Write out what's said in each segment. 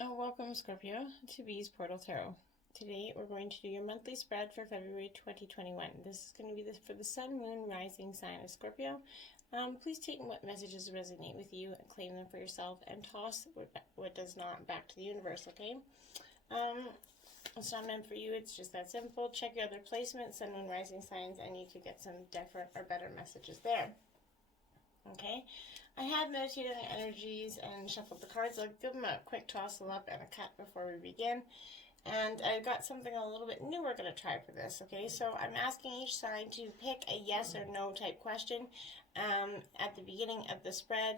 Welcome Scorpio to Bee's Portal Tarot. Today we're going to do your monthly spread for February 2021. This is going to be for the Sun, Moon, Rising sign of Scorpio. Please take what messages resonate with you and claim them for yourself, and toss what does not back to the universe, okay? It's not meant for you, it's just that simple. Check your other placements, Sun, Moon, Rising signs, and you could get some different or better messages there. Okay, I have meditated on the energies and shuffled the cards. I'll give them a quick tossle up and a cut before we begin. And I've got something a little bit new we're going to try for this, okay? So I'm asking each sign to pick a yes or no type question at the beginning of the spread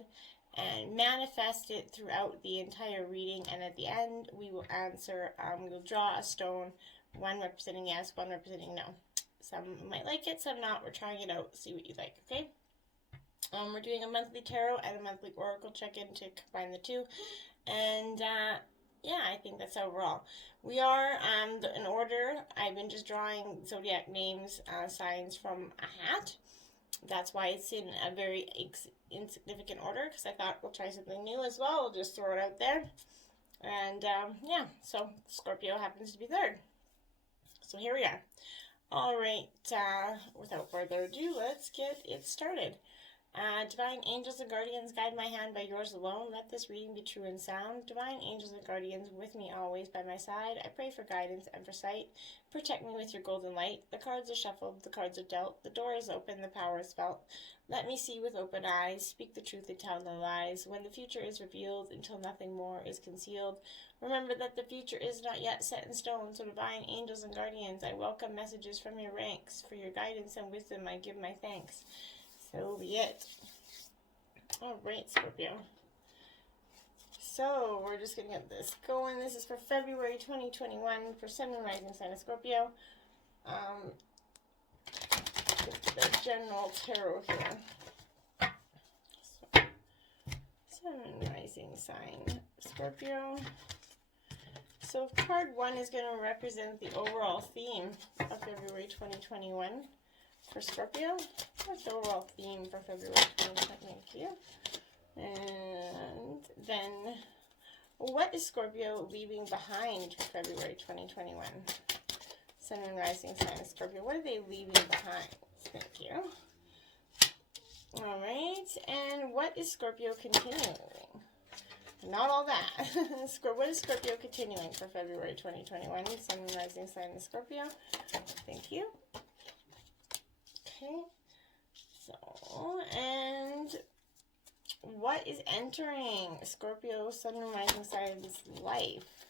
and manifest it throughout the entire reading. And at the end, we will answer, we'll draw a stone, one representing yes, one representing no. Some might like it, some not. We're trying it out, see what you like, okay? We're doing a monthly tarot and a monthly oracle check-in to combine the two. And yeah, I think that's overall. We are in order. I've been just drawing zodiac names, signs from a hat. That's why it's in a very insignificant order, because I thought we'll try something new as well. We'll just throw it out there. And yeah, so Scorpio happens to be third. So here we are. All right, without further ado, let's get it started. Divine angels and guardians, guide my hand by yours alone. Let this reading be true and sound. Divine angels and guardians, with me always by my side. I pray for guidance and for sight. Protect me with your golden light. The cards are shuffled, the cards are dealt. The door is open, the power is felt. Let me see with open eyes. Speak the truth and tell no lies. When the future is revealed, until nothing more is concealed. Remember that the future is not yet set in stone. So divine angels and guardians, I welcome messages from your ranks. For your guidance and wisdom, I give my thanks. So be it. Alright, Scorpio. So, we're just going to get this going. This is for February 2021 for Sun and Rising sign of Scorpio. The general tarot here. So, Sun and Rising sign Scorpio. So, card 1 is going to represent the overall theme of February 2021. For Scorpio, what's the overall theme for February 2021? Thank you. And then, what is Scorpio leaving behind for February 2021? Sun and Rising sign of Scorpio. What are they leaving behind? Thank you. All right. And what is Scorpio continuing? Not all that. What is Scorpio continuing for February 2021? Sun and Rising sign of Scorpio. Thank you. Okay, so, and what is entering Scorpio Sun and Rising sign's life?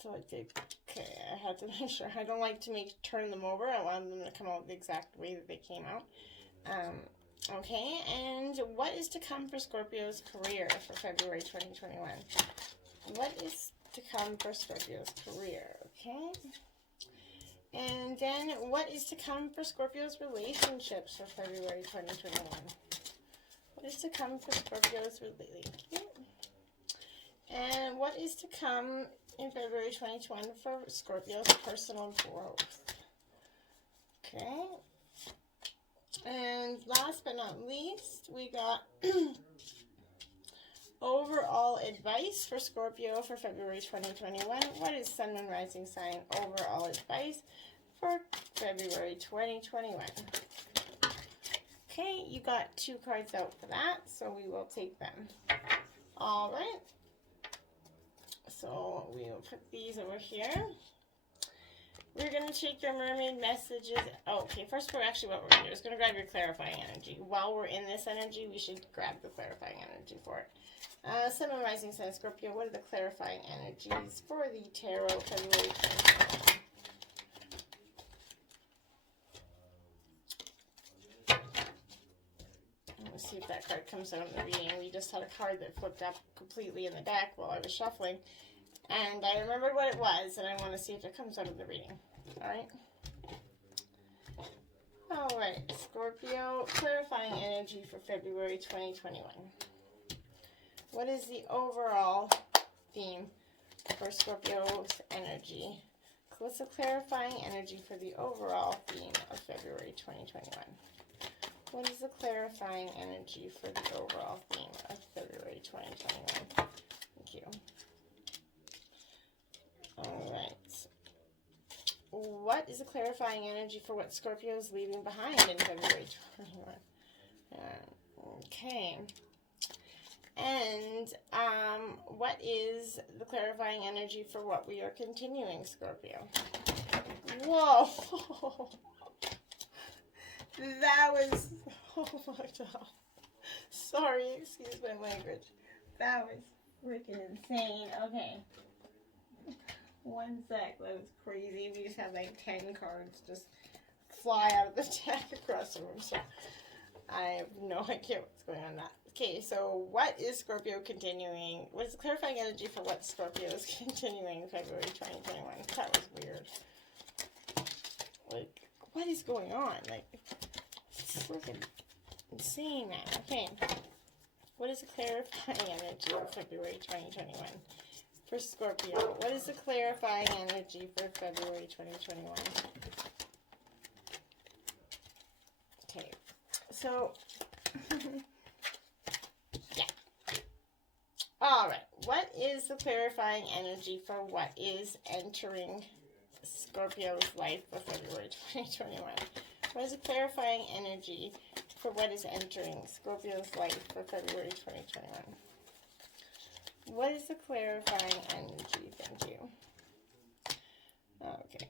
So I did, okay, I had to make sure. I don't like to turn them over. I wanted them to come out the exact way that they came out. Okay, and what is to come for Scorpio's career for February 2021? What is to come for Scorpio's career? Okay. And then, what is to come for Scorpio's relationships for February 2021? What is to come for Scorpio's relationship? And what is to come in February 2021 for Scorpio's personal growth? Okay. And last but not least, we got overall advice for Scorpio for February 2021. What is Sun and Rising sign overall advice for February 2021? Okay, you got 2 cards out for that, so we will take them. All right. So we will put these over here. We're going to take your mermaid messages. Oh, okay, first what we're going to do is going to grab your clarifying energy. While we're in this energy, we should grab the clarifying energy for it. Sun and Rising sign of Scorpio, what are the clarifying energies for the tarot February 2021? Let's see if that card comes out in the reading. We just had a card that flipped up completely in the deck while I was shuffling. And I remembered what it was, and I want to see if it comes out of the reading. Alright? Alright, Scorpio, clarifying energy for February 2021. What is the overall theme for Scorpio's energy? What's the clarifying energy for the overall theme of February 2021? What is the clarifying energy for the overall theme of February 2021? what is the clarifying energy for what Scorpio is leaving behind in February 21? Okay. And what is the clarifying energy for what we are continuing, Scorpio? Whoa! That was fucked up. Sorry, excuse my language. That was freaking insane. Okay. One sec, that was crazy. We just had like 10 cards just fly out of the deck across the room. So I have no idea what's going on that. Okay, so what is Scorpio continuing? What is the clarifying energy for what Scorpio is continuing in February 2021? That was weird. Like, what is going on? Like, it's freaking insane, man. Okay. What is the clarifying energy for February 2021? For Scorpio, what is the clarifying energy for February 2021? Okay, so, yeah. All right, what is the clarifying energy for what is entering Scorpio's life for February 2021? What is the clarifying energy for what is entering Scorpio's life for February 2021? What is the clarifying energy? Thank you. Okay.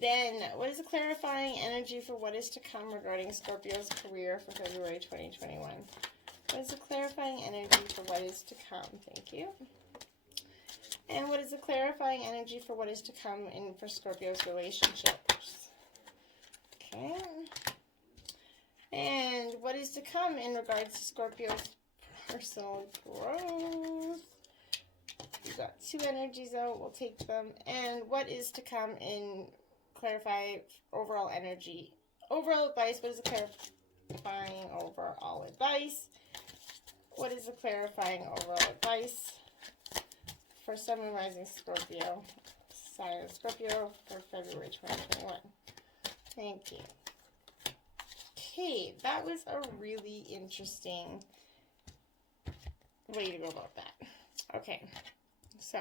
Then, what is the clarifying energy for what is to come regarding Scorpio's career for February 2021? What is the clarifying energy for what is to come? Thank you. And what is the clarifying energy for what is to come in for Scorpio's relationships? Okay. And what is to come in regards to Scorpio's personal growth? We've got two energies out. We'll take them. And what is to come in clarify overall energy? Overall advice. What is the clarifying overall advice? What is the clarifying overall advice for Sun, Moon, Rising Scorpio, sign of Scorpio for February 2021? Thank you. Okay, that was a really interesting way to go about that. Okay, so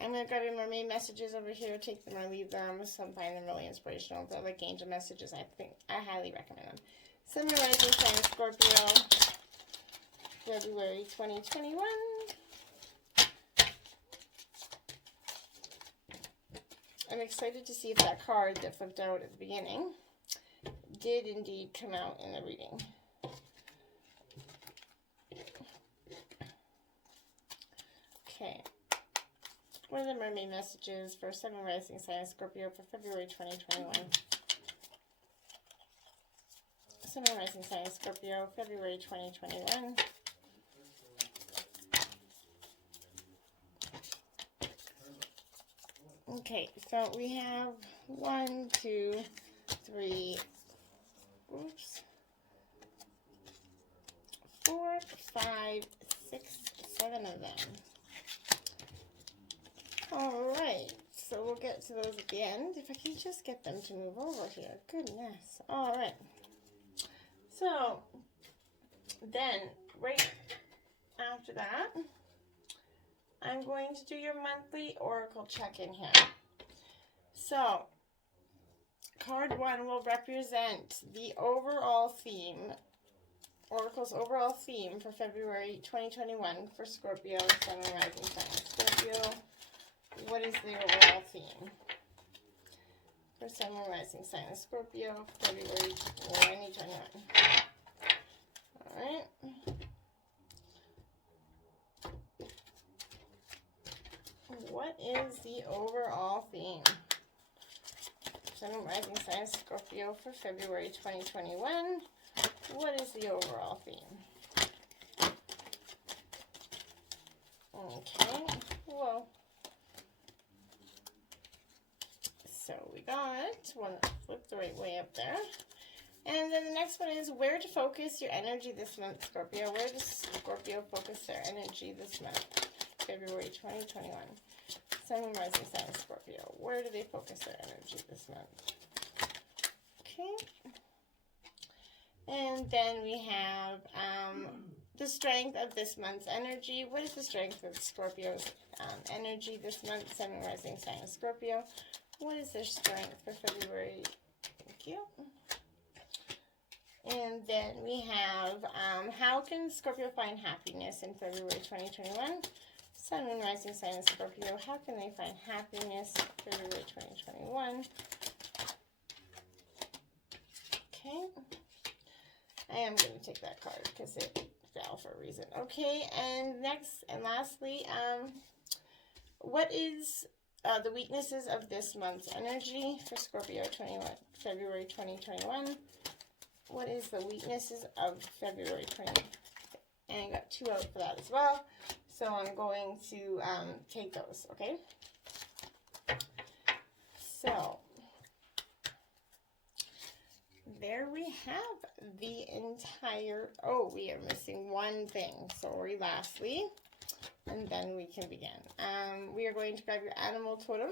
I'm going to grab your mermaid messages over here, take them or leave them. Some find them really inspirational. They're like angel messages. I highly recommend them. Sun, Moon, Rising, sign of Scorpio, February 2021. I'm excited to see if that card that flipped out at the beginning did indeed come out in the reading. Okay. What are the mermaid messages for Sun, Moon, Rising, sign of Scorpio for February 2021? Sun, Moon, Rising, sign of Scorpio, February 2021. Okay, so we have 1, 2, 3, 4, 5, 6, 7 of them. Alright, so we'll get to those at the end. If I can just get them to move over here. Goodness. Alright. So, then, right after that, I'm going to do your monthly oracle check-in here. So, card 1 will represent the overall theme, Oracle's overall theme for February 2021 for Scorpio, Sun, and Rising sign. Scorpio, what is the overall theme for Sun, and Rising sign of Scorpio, February 2021? Alright. What is the overall theme? Sun, and Rising sign of Scorpio for February 2021. What is the overall theme? Okay. Whoa. So we got one that flipped the right way up there. And then the next one is where to focus your energy this month, Scorpio. Where does Scorpio focus their energy this month, February 2021? Sun, Moon, Rising sign of Scorpio. Where do they focus their energy this month? Okay. And then we have the strength of this month's energy. What is the strength of Scorpio's energy this month? Sun, Moon, Rising sign of Scorpio. What is their strength for February? Thank you. And then we have, how can Scorpio find happiness in February 2021? Sun, Moon, Rising sign in Scorpio. How can they find happiness February 2021? Okay. I am going to take that card because it fell for a reason. Okay, and next and lastly, what is the weaknesses of this month's energy for Scorpio February 2021? What is the weaknesses of February 20? And I got 2 out for that as well. So I'm going to take those, okay? So there we have the entire, oh, we are missing one thing. Sorry, lastly, and then we can begin. We are going to grab your animal totem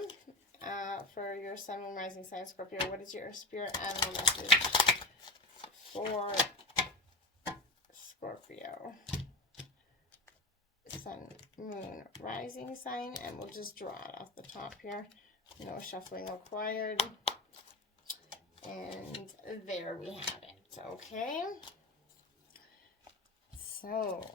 for your Sun, Moon, Rising sign, Scorpio. What is your spirit animal message for Scorpio? Sun, Moon, Rising sign, and we'll just draw it off the top here. No shuffling required. And there we have it, okay? So,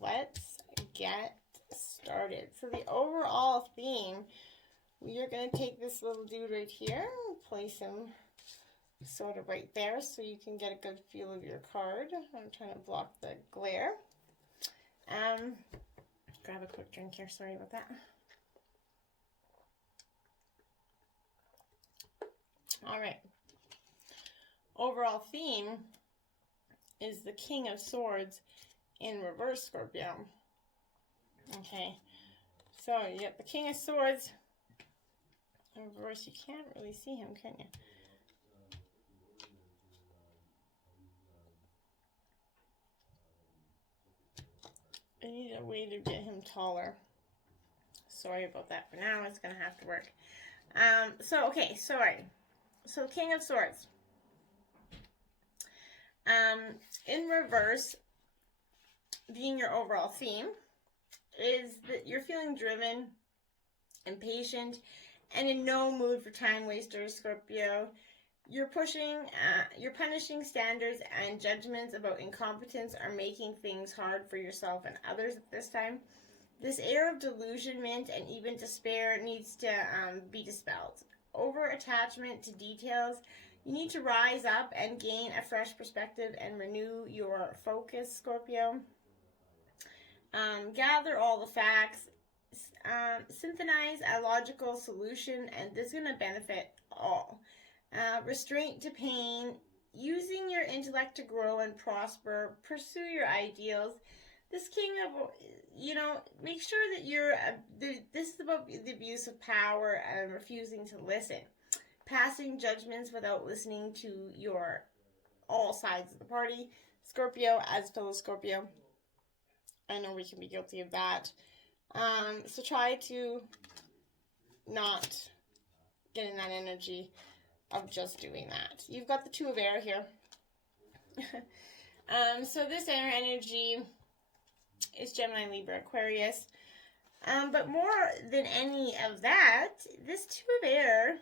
let's get started. So the overall theme, we are going to take this little dude right here, place him sort of right there so you can get a good feel of your card. I'm trying to block the glare. Grab a quick drink here, sorry about that. All right. Overall theme is the King of Swords in reverse, Scorpio. Okay. So you got the King of Swords in reverse. You can't really see him, can you? I need a way to get him taller. Sorry about that. For now, it's going to have to work. Okay, sorry. So, King of Swords. In reverse, being your overall theme, is that you're feeling driven, impatient, and in no mood for time wasters, Scorpio. You're punishing standards and judgments about incompetence are making things hard for yourself and others at this time. This air of delusionment and even despair needs to be dispelled. Over-attachment to details, you need to rise up and gain a fresh perspective and renew your focus, Scorpio. Gather all the facts, synthesize a logical solution, and this is going to benefit all. Restraint to pain, using your intellect to grow and prosper, pursue your ideals. This King of, make sure that this is about the abuse of power and refusing to listen. Passing judgments without listening to all sides of the party. Scorpio, as fellow Scorpio, I know we can be guilty of that. So try to not get in that energy of just doing that. You've got the 2 of air here. So this air energy is Gemini, Libra, Aquarius. But more than any of that, this 2 of air,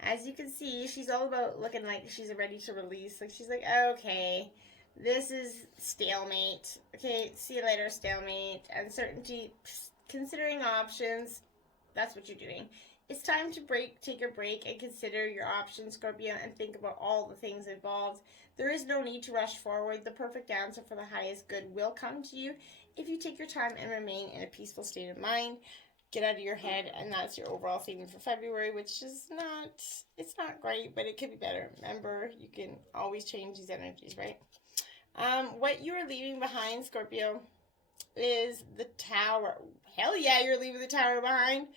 as you can see, she's all about looking like she's ready to release. Like she's like, okay, this is stalemate. Okay, see you later, stalemate. Uncertainty, considering options. That's what you're doing. It's time to take a break and consider your options, Scorpio, and think about all the things involved. There is no need to rush forward. The perfect answer for the highest good will come to you if you take your time and remain in a peaceful state of mind. Get out of your head, and that's your overall theme for February, which is it's not great, but it could be better. Remember, you can always change these energies, right? What you are leaving behind, Scorpio, is the Tower. Hell yeah, you're leaving the Tower behind.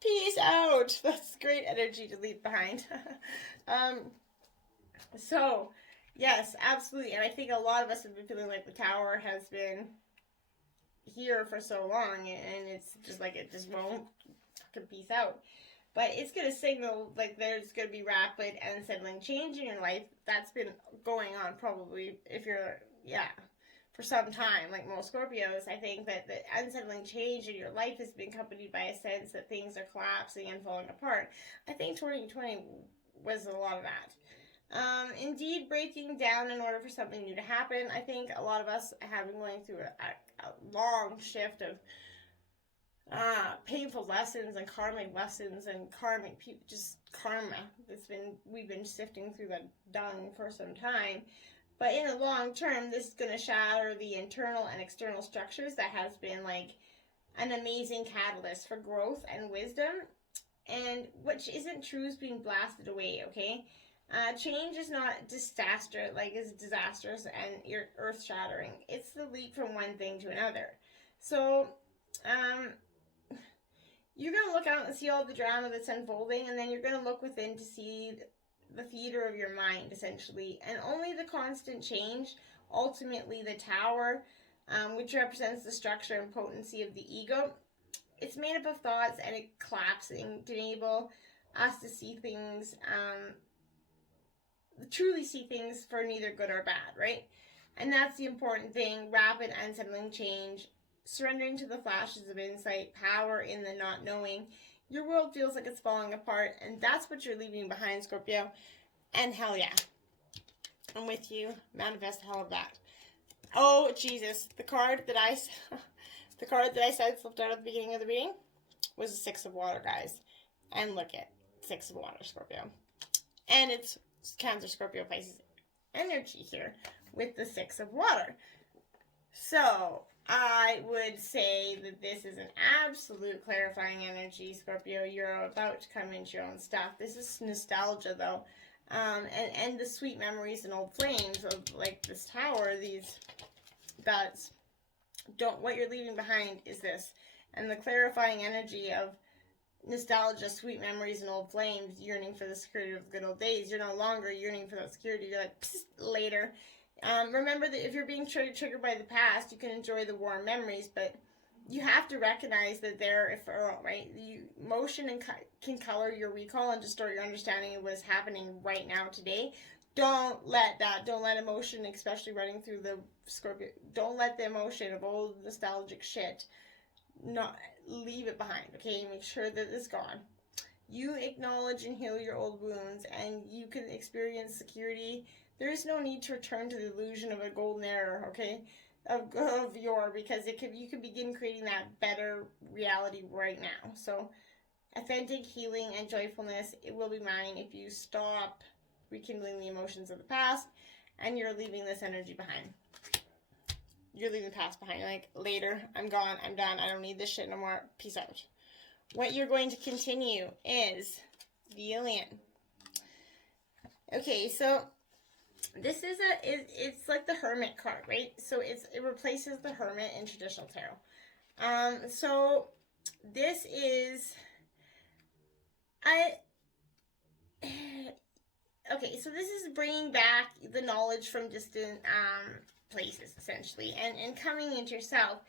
Peace out. That's great energy to leave behind. So, yes, absolutely. And I think a lot of us have been feeling like the Tower has been here for so long, and it's just like it just won't fucking peace out. But it's going to signal like there's going to be rapid and unsettling change in your life. That's been going on probably for some time, like most Scorpios. I think that the unsettling change in your life has been accompanied by a sense that things are collapsing and falling apart. I think 2020 was a lot of that. Indeed, breaking down in order for something new to happen. I think a lot of us have been going through a long shift of painful lessons and karmic lessons and just karma. We've been sifting through the dung for some time. But in the long term, this is going to shatter the internal and external structures that has been like an amazing catalyst for growth and wisdom. And what isn't true is being blasted away, okay? Change is not disastrous and earth shattering. It's the leap from one thing to another. So, you're going to look out and see all the drama that's unfolding, and then you're going to look within to see the theater of your mind, essentially. And only the constant change, ultimately the tower, which represents the structure and potency of the ego, it's made up of thoughts and it collapsing to enable us to see things, truly see things for neither good or bad, right? And that's the important thing. Rapid, unsettling change, surrendering to the flashes of insight, power in the not knowing. Your world feels like it's falling apart, and that's what you're leaving behind, Scorpio. And hell yeah, I'm with you. Manifest hell of that. Oh Jesus, the card that I said slipped out at the beginning of the reading was the Six of Water, guys. And look at Six of Water, Scorpio. And it's Cancer, Scorpio, Pisces energy here with the Six of Water. So I would say that this is an absolute clarifying energy, Scorpio. You're about to come into your own stuff. This is nostalgia, though. And the sweet memories and old flames of, like, this tower, what you're leaving behind is this. And the clarifying energy of nostalgia, sweet memories, and old flames, yearning for the security of the good old days. You're no longer yearning for that security. You're like, later. Remember that if you're being triggered by the past, you can enjoy the warm memories, but you have to recognize that they're ephemeral, right? Emotion can color your recall and distort your understanding of what is happening right now today. Don't let emotion, especially running through the Scorpio, don't let the emotion of old nostalgic shit not leave it behind, okay? Make sure that it's gone. You acknowledge and heal your old wounds, and you can experience security. There is no need to return to the illusion of a golden era, okay? Of yore, because you can begin creating that better reality right now. So, authentic healing and joyfulness, it will be mine if you stop rekindling the emotions of the past, and you're leaving this energy behind. You're leaving the past behind. You're like, later, I'm gone, I'm done, I don't need this shit no more, peace out. What you're going to continue is the alien. Okay, so this is it's like the Hermit card, right? So it replaces the Hermit in traditional tarot. So this is, okay, so this is bringing back the knowledge from distant places, essentially, and coming into yourself.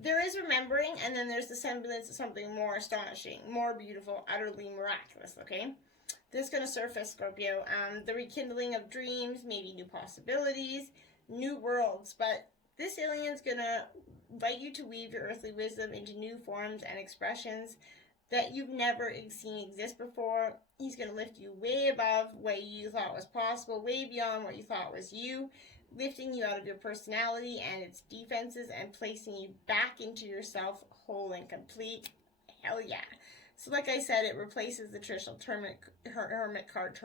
There is remembering, and then there's the semblance of something more astonishing, more beautiful, utterly miraculous, okay? This is going to surface, Scorpio. The rekindling of dreams, maybe new possibilities, new worlds. But this alien's going to invite you to weave your earthly wisdom into new forms and expressions that you've never seen exist before. He's going to lift you way above what you thought was possible, way beyond what you thought was you, lifting you out of your personality and its defenses and placing you back into yourself whole and complete. Hell yeah. So like I said, it replaces the traditional hermit card,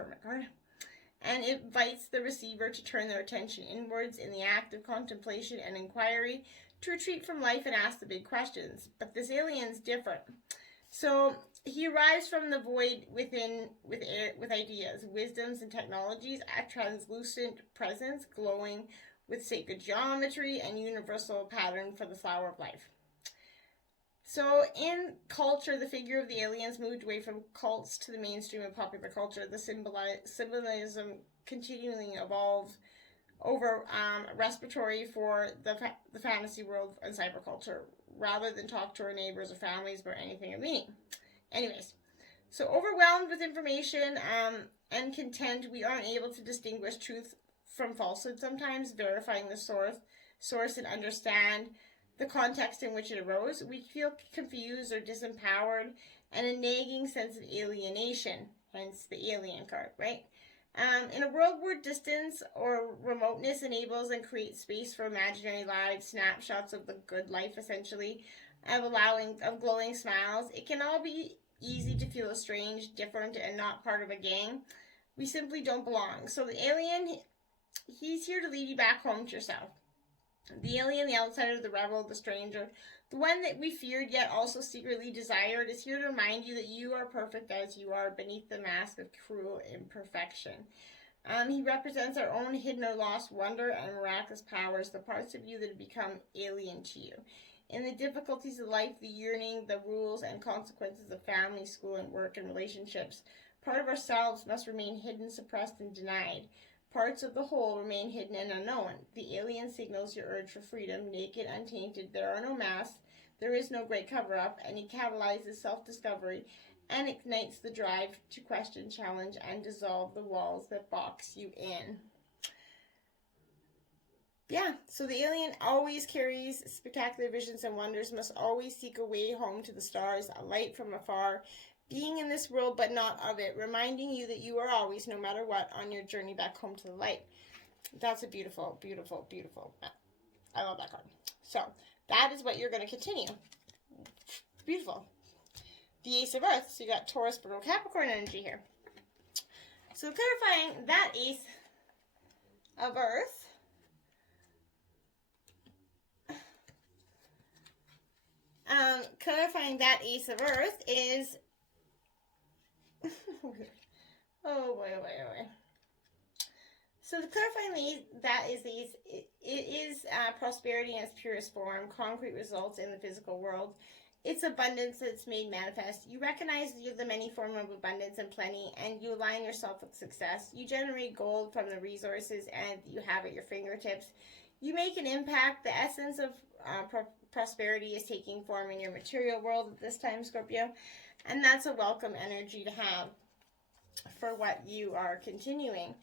and it invites the receiver to turn their attention inwards in the act of contemplation and inquiry, to retreat from life and ask the big questions. But this alien's different. So he arrives from the void within with ideas, wisdoms, and technologies, a translucent presence glowing with sacred geometry and universal pattern for the flower of life. So in culture, the figure of the aliens moved away from cults to the mainstream of popular culture. The symbolism continually evolved over respiratory for the fantasy world and cyberculture, rather than talk to our neighbors or families about anything of meaning. Anyways, so overwhelmed with information and content, we aren't able to distinguish truth from falsehood sometimes, verifying the source and understand the context in which it arose. We feel confused or disempowered and a nagging sense of alienation, hence the alien card, right? In a world where distance or remoteness enables and creates space for imaginary lives, snapshots of the good life, essentially, of glowing smiles, it can all be easy to feel estranged, different, and not part of a gang. We simply don't belong. So the alien, he's here to lead you back home to yourself. The alien, the outsider, the rebel, the stranger, the one that we feared yet also secretly desired, is here to remind you that you are perfect as you are beneath the mask of cruel imperfection. He represents our own hidden or lost wonder and miraculous powers, the parts of you that have become alien to you. In the difficulties of life, the yearning, the rules and consequences of family, school, and work and relationships, part of ourselves must remain hidden, suppressed, and denied. Parts of the whole remain hidden and unknown. The alien signals your urge for freedom, naked, untainted. There are no masks. There is no great cover-up, and he catalyzes self-discovery and ignites the drive to question, challenge, and dissolve the walls that box you in. Yeah, so the alien always carries spectacular visions and wonders, must always seek a way home to the stars, a light from afar, being in this world but not of it, reminding you that you are always, no matter what, on your journey back home to the light. That's a beautiful, beautiful, beautiful. I love that card. So that is what you're going to continue. Beautiful. The Ace of Earth. So you got Taurus, Virgo, Capricorn energy here. So clarifying that Ace of Earth. Clarifying that Ace of Earth is oh boy. So the clarifying that is it is prosperity in its purest form, concrete results in the physical world. It's abundance that's made manifest. You recognize the many forms of abundance and plenty, and you align yourself with success. You generate gold from the resources and you have at your fingertips. You make an impact. The essence of prosperity is taking form in your material world at this time, Scorpio. And that's a welcome energy to have for what you are continuing.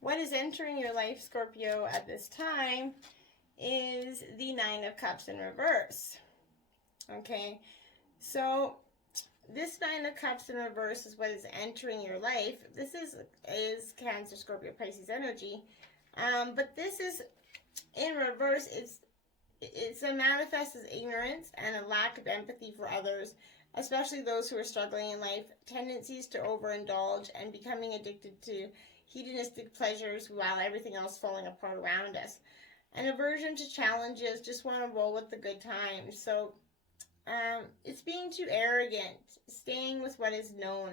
What is entering your life, Scorpio, at this time is the Nine of Cups in reverse. Okay, so this Nine of Cups in reverse is what is entering your life. This is Cancer, Scorpio, Pisces energy. But this is in reverse. It's a manifest as ignorance and a lack of empathy for others, especially those who are struggling in life, tendencies to overindulge and becoming addicted to hedonistic pleasures while everything else falling apart around us. An aversion to challenges, just want to roll with the good times. So it's being too arrogant, staying with what is known.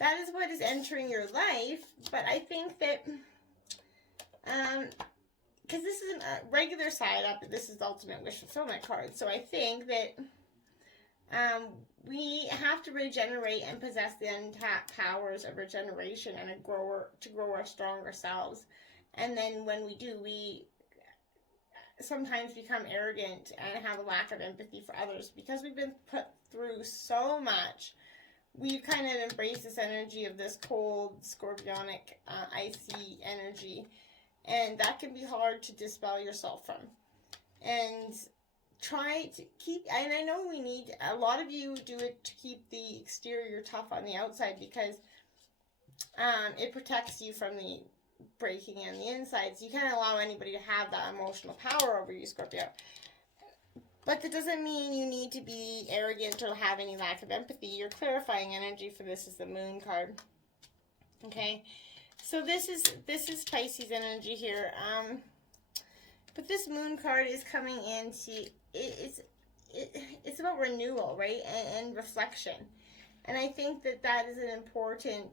That is what is entering your life, but I think that because this is a regular side up, this is the ultimate wish fulfillment card. So I think that we have to regenerate and possess the untapped powers of regeneration and to grow our stronger selves. And then when we do, we sometimes become arrogant and have a lack of empathy for others because we've been put through so much. We've kind of embraced this energy of this cold, scorpionic, icy energy. And that can be hard to dispel yourself from. And try to keep, and I know a lot of you do it to keep the exterior tough on the outside because it protects you from the breaking in the insides. You can't allow anybody to have that emotional power over you, Scorpio. But that doesn't mean you need to be arrogant or have any lack of empathy. Your clarifying energy for this is the Moon card. Okay, so this is Pisces energy here. But this Moon card is coming into it's about renewal, right, and reflection. And I think that is an important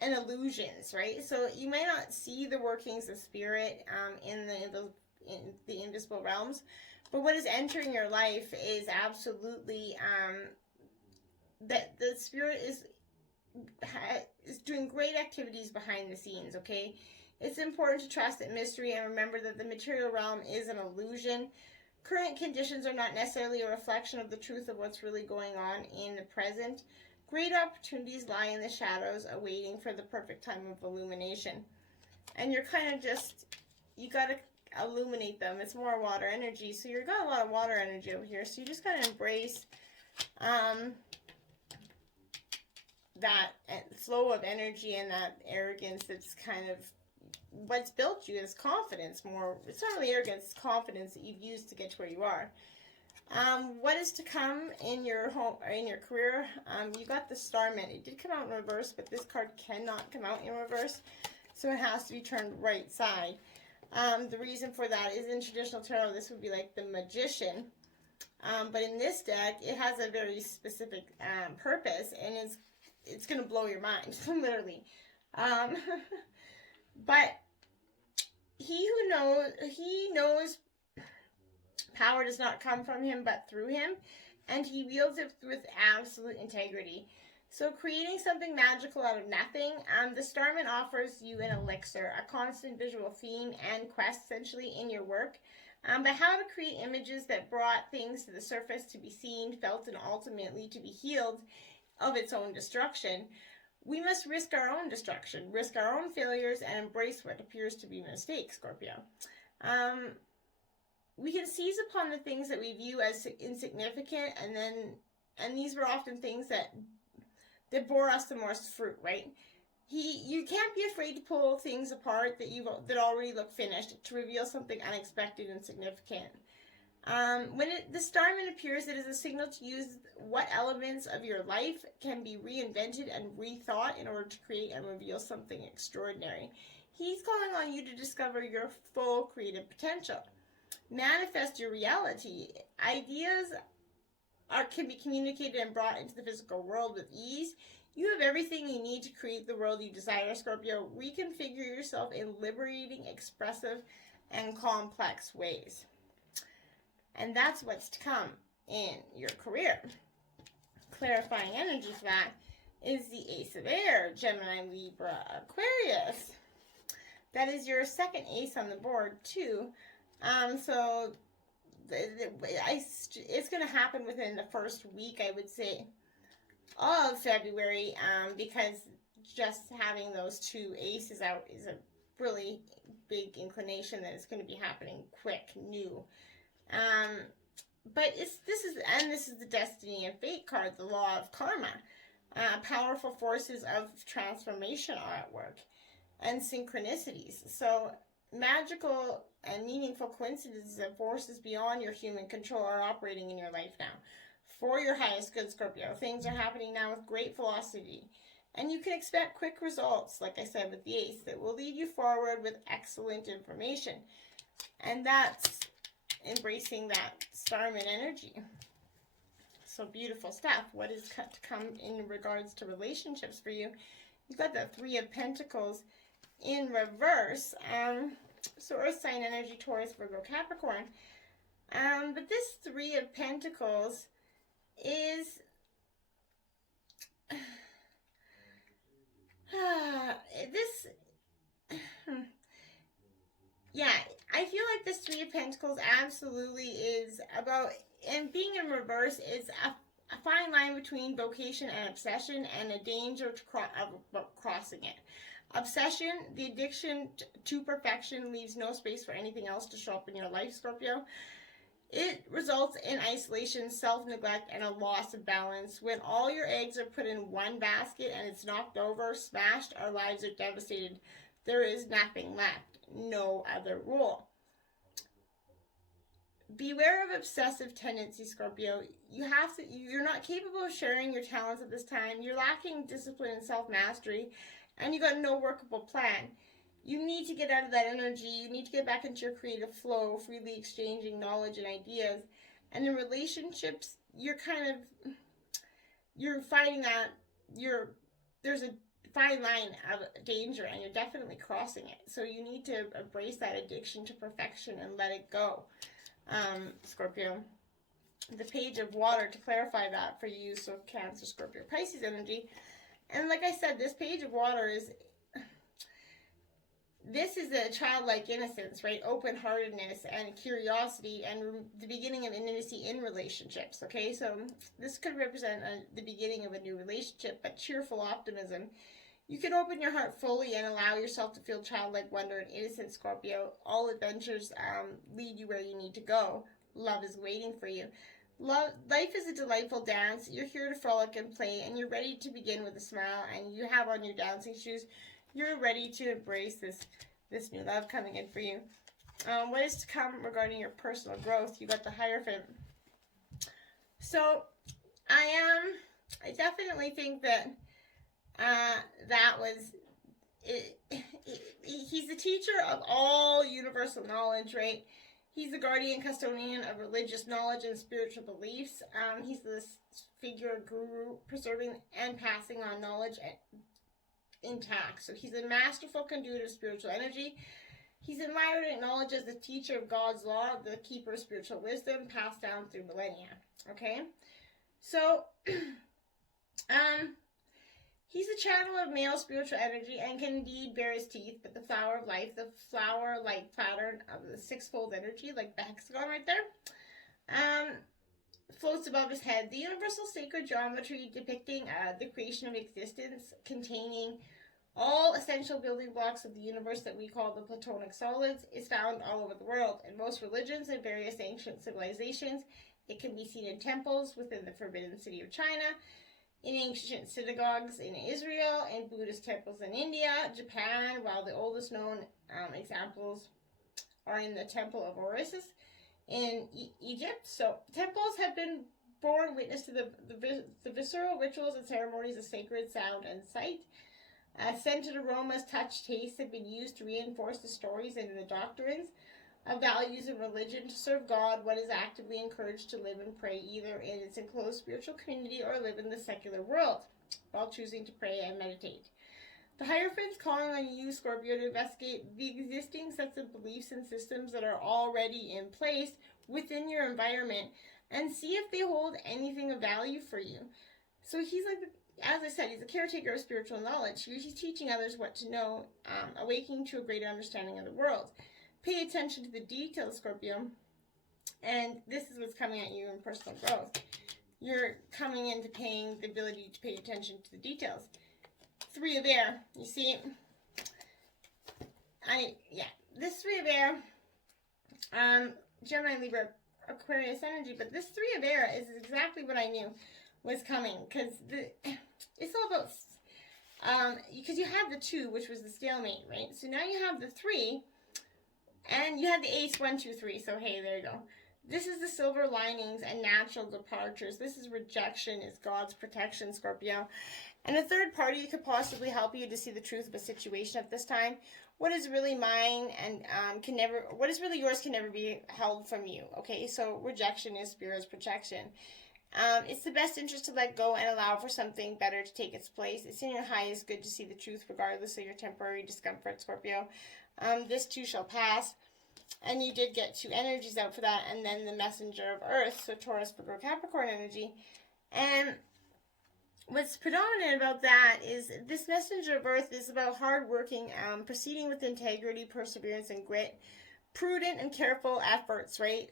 and illusions, right? So you may not see the workings of spirit in the invisible realms. But what is entering your life is absolutely that the spirit is doing great activities behind the scenes, okay? It's important to trust that mystery and remember that the material realm is an illusion. Current conditions are not necessarily a reflection of the truth of what's really going on in the present. Great opportunities lie in the shadows, awaiting for the perfect time of illumination. And you're kind of just, you got to illuminate them. It's more water energy. So you've got a lot of water energy over here. So you just got to embrace that flow of energy and that arrogance that's kind of what's built you is confidence more. It's not really arrogance, it's confidence that you've used to get to where you are. What is to come in your home or in your career? You got the Starman. It did come out in reverse, but this card cannot come out in reverse, so it has to be turned right side. The reason for that is in traditional tarot, this would be like the Magician. But in this deck, it has a very specific purpose, and it's going to blow your mind, literally. But he knows power does not come from him, but through him, and he wields it with absolute integrity. So creating something magical out of nothing, the Starman offers you an elixir, a constant visual theme and quest, essentially, in your work. But how to create images that brought things to the surface to be seen, felt, and ultimately to be healed of its own destruction. We must risk our own destruction, risk our own failures, and embrace what appears to be a mistake, Scorpio. We can seize upon the things that we view as insignificant, and these were often things that bore us the most fruit, right? You can't be afraid to pull things apart that already look finished to reveal something unexpected and significant. When the Starman appears, it is a signal to use what elements of your life can be reinvented and rethought in order to create and reveal something extraordinary. He's calling on you to discover your full creative potential. Manifest your reality. Ideas can be communicated and brought into the physical world with ease. You have everything you need to create the world you desire, Scorpio. Reconfigure yourself in liberating, expressive, and complex ways. And that's what's to come in your career. Clarifying energy for that is the Ace of Air, Gemini, Libra, Aquarius. That is your second ace on the board, too. So it's going to happen within the first week, I would say, of February, because just having those two aces out is a really big inclination that it's going to be happening quick, new. But this is the Destiny and Fate card, the Law of Karma. Powerful forces of transformation are at work, and synchronicities. So magical and meaningful coincidences and forces beyond your human control are operating in your life now. For your highest good, Scorpio, things are happening now with great velocity. And you can expect quick results, like I said with the ace, that will lead you forward with excellent information. And that's embracing that Starman energy. So beautiful stuff. What is to come in regards to relationships for you? You've got the Three of Pentacles in reverse. So Earth sign energy, Taurus, Virgo, Capricorn. But this Three of Pentacles is yeah, I feel like this Three of Pentacles absolutely is about, and being in reverse is a fine line between vocation and obsession, and a danger of crossing it. Obsession, the addiction to perfection, leaves no space for anything else to show up in your life, Scorpio. It results in isolation, self-neglect, and a loss of balance. When all your eggs are put in one basket and it's knocked over, smashed, our lives are devastated. There is nothing left. No other rule. Beware of obsessive tendencies, Scorpio. You're not capable of sharing your talents at this time. You're lacking discipline and self-mastery, and you got no workable plan. You need to get out of that energy. You need to get back into your creative flow, freely exchanging knowledge and ideas. And in relationships, you're finding that there's a fine line of danger, and you're definitely crossing it. So you need to embrace that addiction to perfection and let it go, Scorpio. The Page of Water to clarify that for you, so Cancer, Scorpio, Pisces energy. And like I said, this Page of Water is this is a childlike innocence, right? Open-heartedness and curiosity and the beginning of intimacy in relationships, okay? So this could represent the beginning of a new relationship, but cheerful optimism. You can open your heart fully and allow yourself to feel childlike wonder and innocence, Scorpio. All adventures lead you where you need to go. Love is waiting for you. Life is a delightful dance. You're here to frolic and play, and you're ready to begin with a smile, and you have on your dancing shoes. You're ready to embrace this new love coming in for you. What is to come regarding your personal growth? You got the Hierophant. So I definitely think that that was it. He's the teacher of all universal knowledge, right? He's the guardian custodian of religious knowledge and spiritual beliefs. He's the figure guru, preserving and passing on knowledge intact. So he's a masterful conduit of spiritual energy. He's admired and acknowledged as the teacher of God's law, the keeper of spiritual wisdom, passed down through millennia. Okay? So, he's a channel of male spiritual energy and can indeed bear his teeth, but the flower of life, the flower-like pattern of the sixfold energy, like the hexagon right there, floats above his head. The universal sacred geometry depicting the creation of existence, containing all essential building blocks of the universe that we call the Platonic solids, is found all over the world. In most religions and various ancient civilizations, it can be seen in temples within the Forbidden City of China, in ancient synagogues in Israel, and Buddhist temples in India, Japan, while the oldest known examples are in the Temple of Osiris in Egypt. So temples have been borne witness to the visceral rituals and ceremonies of sacred sound and sight. Scented aromas, touch, taste have been used to reinforce the stories and the doctrines of values in religion. To serve God, one is actively encouraged to live and pray either in its enclosed spiritual community or live in the secular world, while choosing to pray and meditate. The Hierophant's calling on you, Scorpio, to investigate the existing sets of beliefs and systems that are already in place within your environment and see if they hold anything of value for you. So he's like, as I said, he's a caretaker of spiritual knowledge. He's teaching others what to know, awakening to a greater understanding of the world. Pay attention to the details, Scorpio. And this is what's coming at you in personal growth. You're coming into paying the ability to pay attention to the details. 3 of Air. You see? This 3 of Air, Gemini, Libra, Aquarius energy, but this 3 of Air is exactly what I knew was coming, because it's all about, because you have the 2, which was the stalemate, right? So now you have the 3, and you had the Ace, 1, 2, 3, so hey, there you go. This is the silver linings and natural departures. This is rejection, is God's protection, Scorpio. And a third party could possibly help you to see the truth of a situation at this time. What is really mine and what is really yours can never be held from you, okay? So rejection is Spirit's protection. It's the best interest to let go and allow for something better to take its place. It's in your highest good to see the truth regardless of your temporary discomfort, Scorpio. This too shall pass. And you did get 2 energies out for that, and then the messenger of Earth, so Taurus, Virgo, Capricorn energy. And what's predominant about that is this messenger of Earth is about hardworking, proceeding with integrity, perseverance, and grit, prudent and careful efforts, right?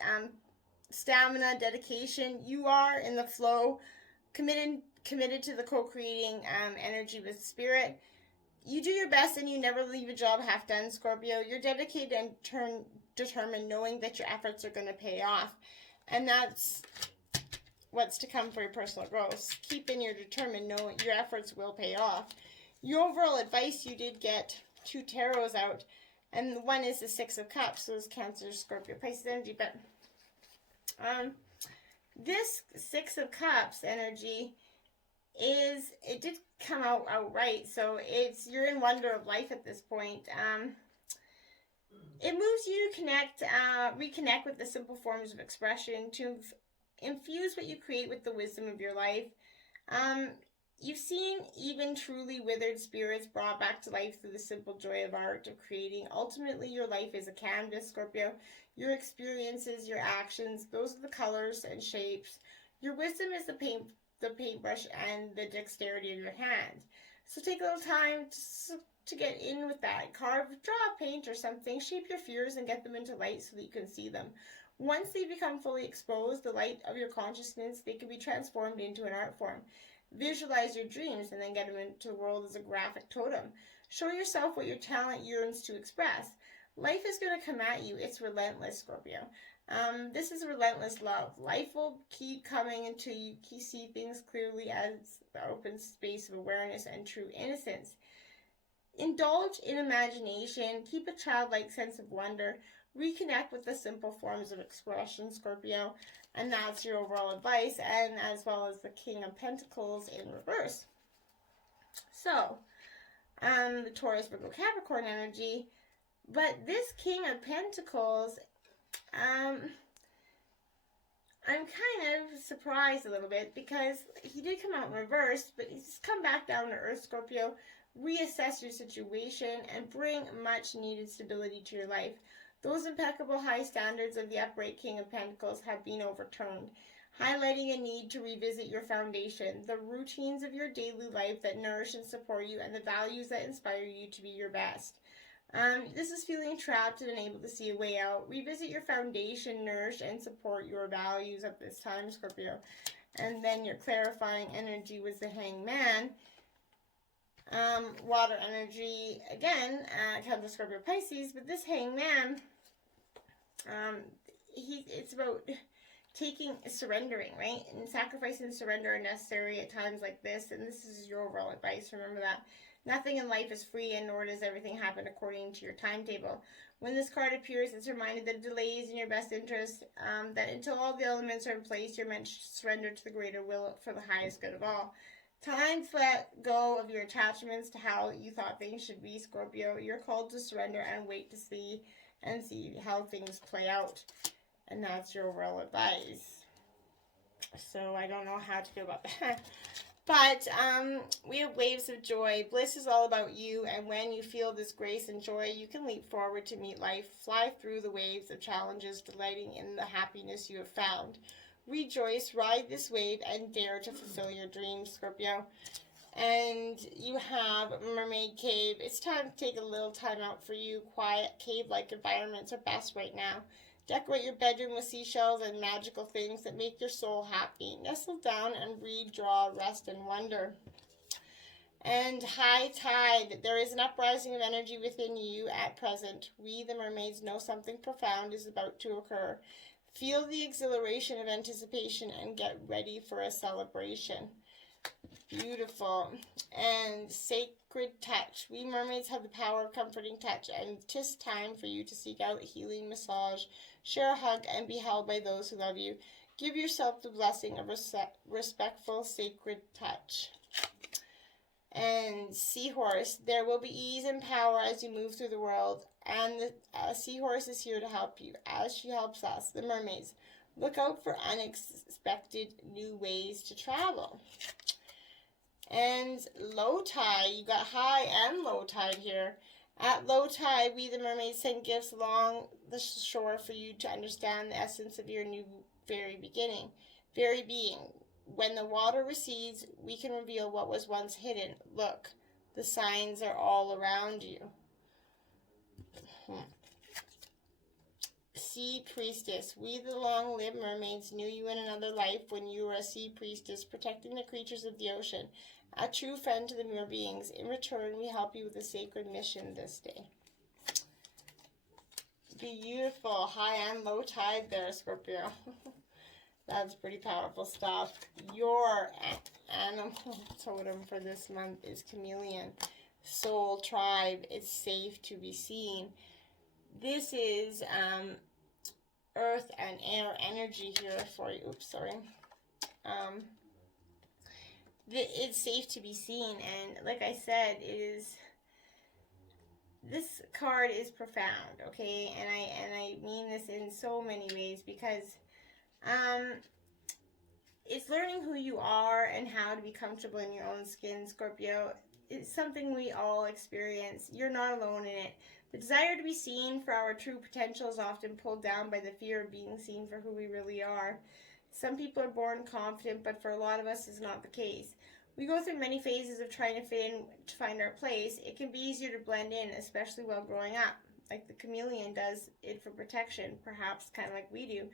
Stamina, dedication. You are in the flow, committed to the co-creating energy with Spirit. You do your best and you never leave a job half done, Scorpio. You're dedicated and determined, knowing that your efforts are going to pay off. And that's what's to come for your personal growth. Keeping your determined, knowing your efforts will pay off. Your overall advice, you did get 2 tarots out. And one is the 6 of Cups. So it's Cancer, Scorpio, Pisces energy. But this 6 of Cups energy it did come out right, so you're in wonder of life at this point. It moves you to reconnect with the simple forms of expression, to infuse what you create with the wisdom of your life. You've seen even truly withered spirits brought back to life through the simple joy of art, of creating. Ultimately, your life is a canvas, Scorpio. Your experiences, your actions, those are the colors and shapes. Your wisdom is the paintbrush and the dexterity of your hand. So take a little time to get in with that. Carve, draw, paint or something. Shape your fears and get them into light so that you can see them. Once they become fully exposed, the light of your consciousness, they can be transformed into an art form. Visualize your dreams and then get them into the world as a graphic totem. Show yourself what your talent yearns to express. Life is going to come at you. It's relentless, Scorpio. This is relentless love. Life will keep coming until you see things clearly as the open space of awareness and true innocence. Indulge in imagination. Keep a childlike sense of wonder. Reconnect with the simple forms of expression, Scorpio. And that's your overall advice, and as well as the King of Pentacles in reverse. So, the Taurus, Virgo, Capricorn energy. But this King of Pentacles, I'm kind of surprised a little bit because he did come out in reverse, but he's come back down to earth, Scorpio. Reassess your situation and bring much needed stability to your life. Those impeccable high standards of the upright King of Pentacles have been overturned, highlighting a need to revisit your foundation, the routines of your daily life that nourish and support you, and the values that inspire you to be your best. This is feeling trapped and unable to see a way out. Revisit your foundation, nourish and support your values at this time, Scorpio. And then your clarifying energy was the Hangman. Water energy, again, comes to Scorpio, Pisces, but this Hangman, it's about surrendering, right? And sacrifice and surrender are necessary at times like this, and this is your overall advice. Remember that. Nothing in life is free, and nor does everything happen according to your timetable. When this card appears, it's reminded that delay is in your best interest, that until all the elements are in place, you're meant to surrender to the greater will for the highest good of all. Time to let go of your attachments to how you thought things should be, Scorpio. You're called to surrender and wait to see how things play out. And that's your overall advice. So I don't know how to feel about that. But we have waves of joy. Bliss is all about you, and when you feel this grace and joy, you can leap forward to meet life, fly through the waves of challenges, delighting in the happiness you have found. Rejoice, ride this wave, and dare to fulfill your dreams, Scorpio. And you have Mermaid Cave. It's time to take a little time out for you. Quiet, cave-like environments are best right now. Decorate your bedroom with seashells and magical things that make your soul happy. Nestle down and read, draw, rest, and wonder. And high tide. There is an uprising of energy within you at present. We, the mermaids, know something profound is about to occur. Feel the exhilaration of anticipation and get ready for a celebration. Beautiful. And sacred touch. We mermaids have the power of comforting touch, and 'tis time for you to seek out healing massage, share a hug, and be held by those who love you. Give yourself the blessing of respectful, sacred touch. And seahorse. There will be ease and power as you move through the world, and the seahorse is here to help you, as she helps us, the mermaids. Look out for unexpected new ways to travel. And low tide, you got high and low tide here. At low tide, we the mermaids send gifts along the shore for you to understand the essence of your new very being. When the water recedes, we can reveal what was once hidden. Look, the signs are all around you. Sea priestess. We the long-lived mermaids knew you in another life when you were a sea priestess, protecting the creatures of the ocean. A true friend to the mere beings. In return, we help you with a sacred mission this day. Beautiful. High and low tide there, Scorpio. That's pretty powerful stuff. Your animal totem for this month is chameleon. Soul tribe. It's safe to be seen. This is earth and air energy here for you. Oops, sorry. It's safe to be seen, and like I said, this card is profound, okay? And I mean this in so many ways, because it's learning who you are and how to be comfortable in your own skin, Scorpio. It's something we all experience. You're not alone in it. The desire to be seen for our true potential is often pulled down by the fear of being seen for who we really are. Some people are born confident, but for a lot of us, it's not the case. We go through many phases of trying to fit in to find our place. It can be easier to blend in, especially while growing up, like the chameleon does it for protection, perhaps kind of like we do.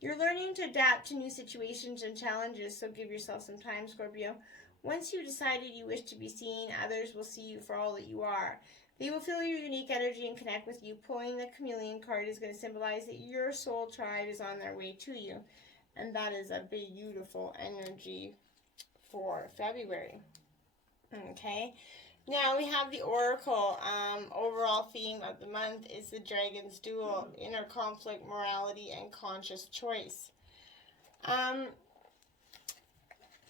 You're learning to adapt to new situations and challenges, so give yourself some time, Scorpio. Once you've decided you wish to be seen, others will see you for all that you are. They will feel your unique energy and connect with you. Pulling the chameleon card is going to symbolize that your soul tribe is on their way to you. And that is a beautiful energy for February. Okay. Now we have the Oracle. Overall theme of the month is the Dragon's Duel, inner conflict, morality, and conscious choice. I'm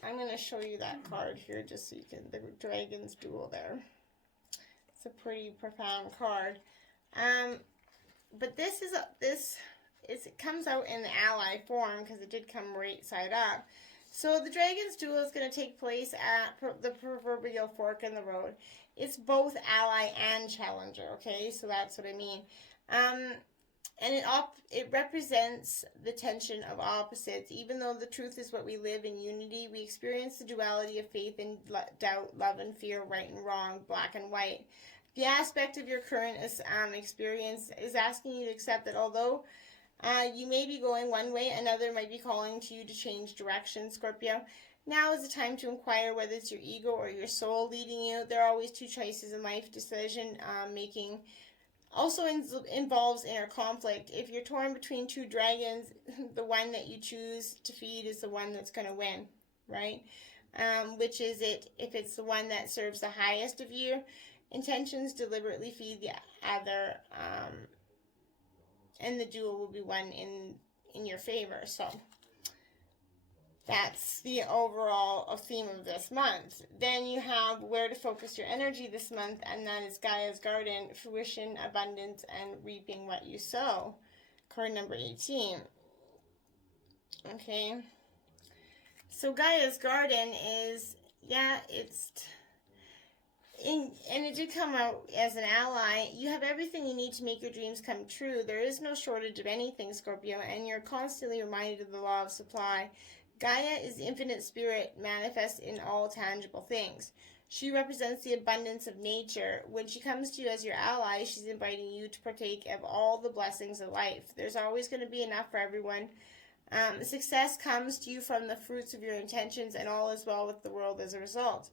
going to show you that card here just so you can, the Dragon's Duel there. It's a pretty profound card. But it comes out in the ally form because it did come right side up. So the Dragon's Duel is going to take place at the proverbial fork in the road. It's both ally and challenger, okay? So that's what I mean. And it represents the tension of opposites. Even though the truth is what we live in unity, we experience the duality of faith and doubt, love and fear, right and wrong, black and white. The aspect of your current experience is asking you to accept that although you may be going one way, another might be calling to you to change direction, Scorpio. Now is the time to inquire whether it's your ego or your soul leading you. There are always two choices in life. Decision making also involves inner conflict. If you're torn between two dragons, the one that you choose to feed is the one that's going to win, right? Which is it? If it's the one that serves the highest of your intentions, deliberately feed the other, and the duel will be won in your favor. So that's the overall theme of this month. Then you have where to focus your energy this month, and that is Gaia's Garden, fruition, abundance, and reaping what you sow. Card number 18. Okay. So Gaia's Garden is, and it did come out as an ally. You have everything you need to make your dreams come true. There is no shortage of anything, Scorpio, and you're constantly reminded of the law of supply. Gaia is infinite spirit, manifest in all tangible things. She represents the abundance of nature. When she comes to you as your ally, she's inviting you to partake of all the blessings of life. There's always going to be enough for everyone. Success comes to you from the fruits of your intentions, and all is well with the world as a result.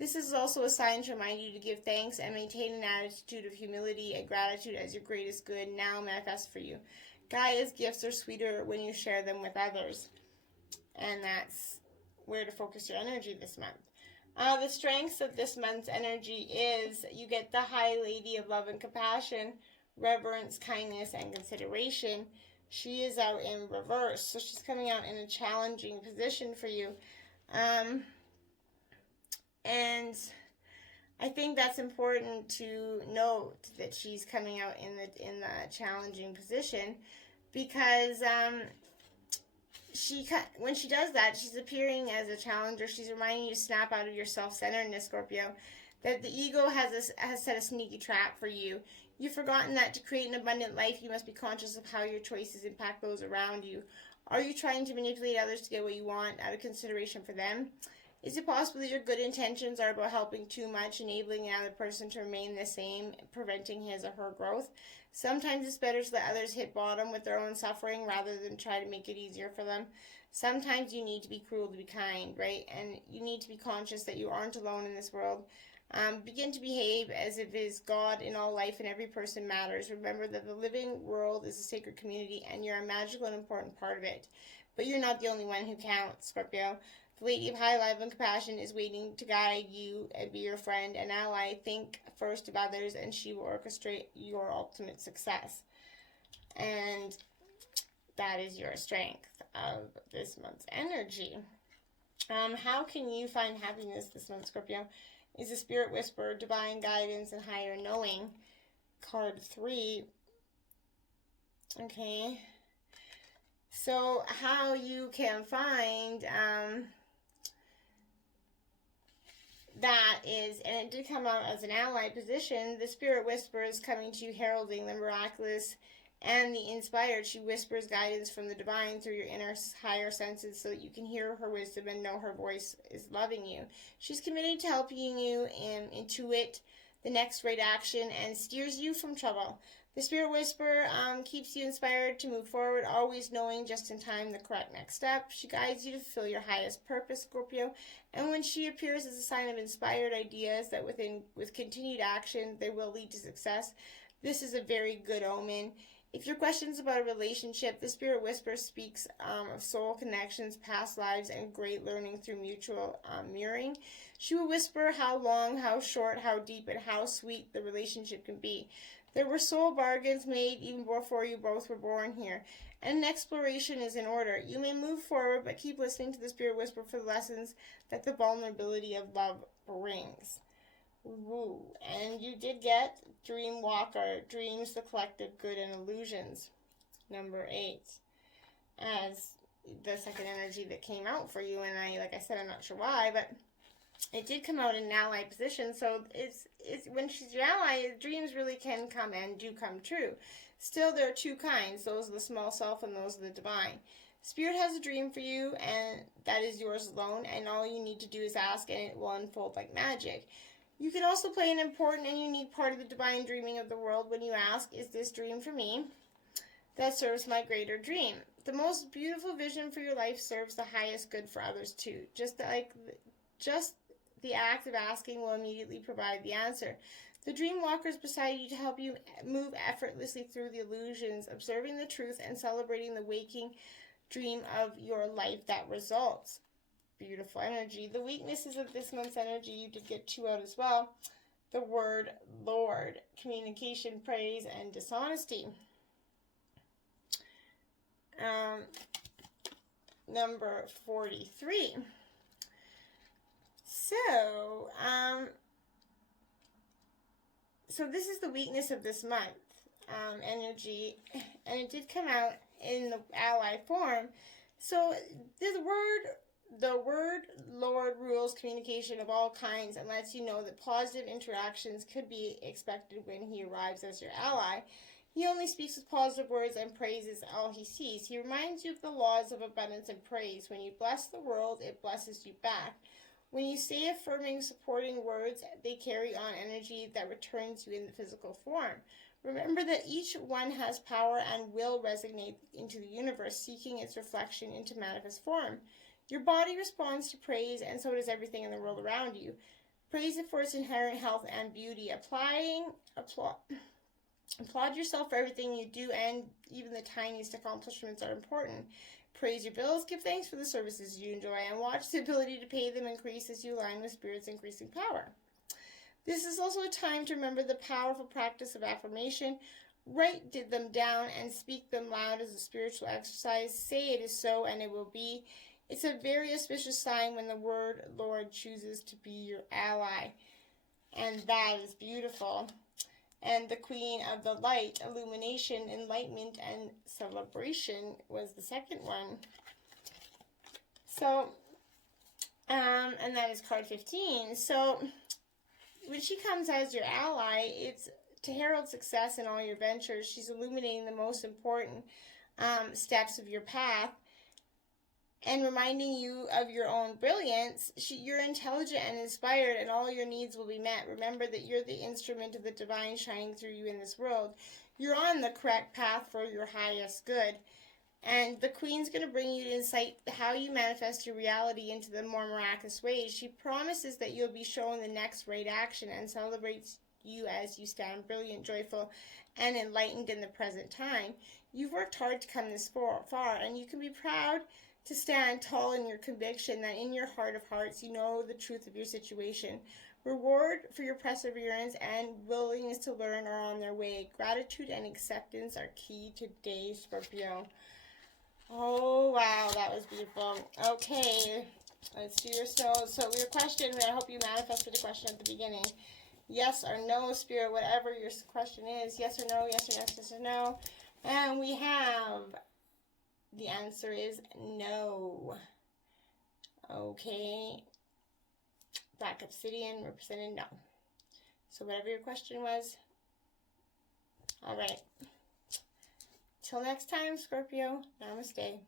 This is also a sign to remind you to give thanks and maintain an attitude of humility and gratitude as your greatest good now manifests for you. Gaia's gifts are sweeter when you share them with others. And that's where to focus your energy this month. The strengths of this month's energy is you get the High Lady of Love and Compassion, reverence, kindness, and consideration. She is out in reverse, so she's coming out in a challenging position for you. And I think that's important to note that she's coming out in the challenging position because when she does that, she's appearing as a challenger. She's reminding you to snap out of your self-centeredness, Scorpio, that the ego has set a sneaky trap for you. You've forgotten that to create an abundant life, you must be conscious of how your choices impact those around you. Are you trying to manipulate others to get what you want out of consideration for them? Is it possible that your good intentions are about helping too much, enabling another person to remain the same, preventing his or her growth? Sometimes it's better to let others hit bottom with their own suffering rather than try to make it easier for them. Sometimes you need to be cruel to be kind, right? And you need to be conscious that you aren't alone in this world. Begin to behave as if it is God in all life and every person matters. Remember that the living world is a sacred community and you're a magical and important part of it. But you're not the only one who counts, Scorpio. The Lady of High Love and Compassion is waiting to guide you and be your friend and ally. Think first of others and she will orchestrate your ultimate success. And that is your strength of this month's energy. How can you find happiness this month, Scorpio? Is a spirit whisper, divine guidance, and higher knowing. Card 3. Okay. So how you can find that is, and it did come out as an ally position, the spirit whisper is coming to you heralding the miraculous and the inspired. She whispers guidance from the divine through your inner higher senses so that you can hear her wisdom and know her voice is loving you. She's committed to helping you intuit the next right action and steers you from trouble. The Spirit Whisperer keeps you inspired to move forward, always knowing just in time the correct next step. She guides you to fulfill your highest purpose, Scorpio, and when she appears as a sign of inspired ideas that with continued action, they will lead to success, this is a very good omen. If your questions about a relationship, the Spirit Whisperer speaks of soul connections, past lives, and great learning through mutual mirroring. She will whisper how long, how short, how deep, and how sweet the relationship can be. There were soul bargains made even before you both were born here, and an exploration is in order. You may move forward, but keep listening to the Spirit Whisper for the lessons that the vulnerability of love brings. Woo. And you did get Dream Walker, Dreams, the Collective Good and Illusions, number 8, as the second energy that came out for you. And like I said, I'm not sure why, but it did come out in an ally position, so it's when she's your ally, dreams really can come and do come true. Still, there are two kinds. Those are the small self and those are the divine. Spirit has a dream for you, and that is yours alone, and all you need to do is ask, and it will unfold like magic. You can also play an important and unique part of the divine dreaming of the world when you ask, is this dream for me? That serves my greater dream. The most beautiful vision for your life serves the highest good for others too. Just the act of asking will immediately provide the answer. The dream walker is beside you to help you move effortlessly through the illusions, observing the truth and celebrating the waking dream of your life that results. Beautiful energy. The weaknesses of this month's energy, you did get 2 out as well. The word Lord, communication, praise, and dishonesty. Number 43. So this is the weakness of this month energy, and it did come out in the ally form. So the word Lord rules communication of all kinds and lets you know that positive interactions could be expected when he arrives as your ally. He only speaks with positive words and praises all he sees. He reminds you of the laws of abundance and praise. When you bless the world, it blesses you back. When you say affirming, supporting words, they carry on energy that returns you in the physical form. Remember that each one has power and will resonate into the universe, seeking its reflection into manifest form. Your body responds to praise, and so does everything in the world around you. Praise it for its inherent health and beauty. Applaud yourself for everything you do, and even the tiniest accomplishments are important. Praise your bills, give thanks for the services you enjoy, and watch the ability to pay them increase as you align with Spirit's increasing power. This is also a time to remember the powerful practice of affirmation. Write them down and speak them loud as a spiritual exercise. Say it is so and it will be. It's a very auspicious sign when the word Lord chooses to be your ally. And that is beautiful. And the Queen of the Light, illumination, enlightenment, and celebration was the second one. So, and that is card 15. So, when she comes as your ally, it's to herald success in all your ventures. She's illuminating the most important steps of your path and reminding you of your own brilliance. You're intelligent and inspired, and all your needs will be met. Remember that you're the instrument of the divine shining through you in this world. You're on the correct path for your highest good. And the Queen's going to bring you insight how you manifest your reality into the more miraculous ways. She promises that you'll be shown the next right action and celebrates you as you stand brilliant, joyful, and enlightened in the present time. You've worked hard to come this far, and you can be proud to stand tall in your conviction that in your heart of hearts you know the truth of your situation. Reward for your perseverance and willingness to learn are on their way. Gratitude and acceptance are key today, Scorpio. Oh, wow, that was beautiful. Okay, let's do your soul. So your question, I hope you manifested the question at the beginning. Yes or no, Spirit, whatever your question is. Yes or no, yes or yes, yes or no. And we have, the answer is no. Okay. Black Obsidian represented no. So whatever your question was. All right. Till next time, Scorpio, namaste.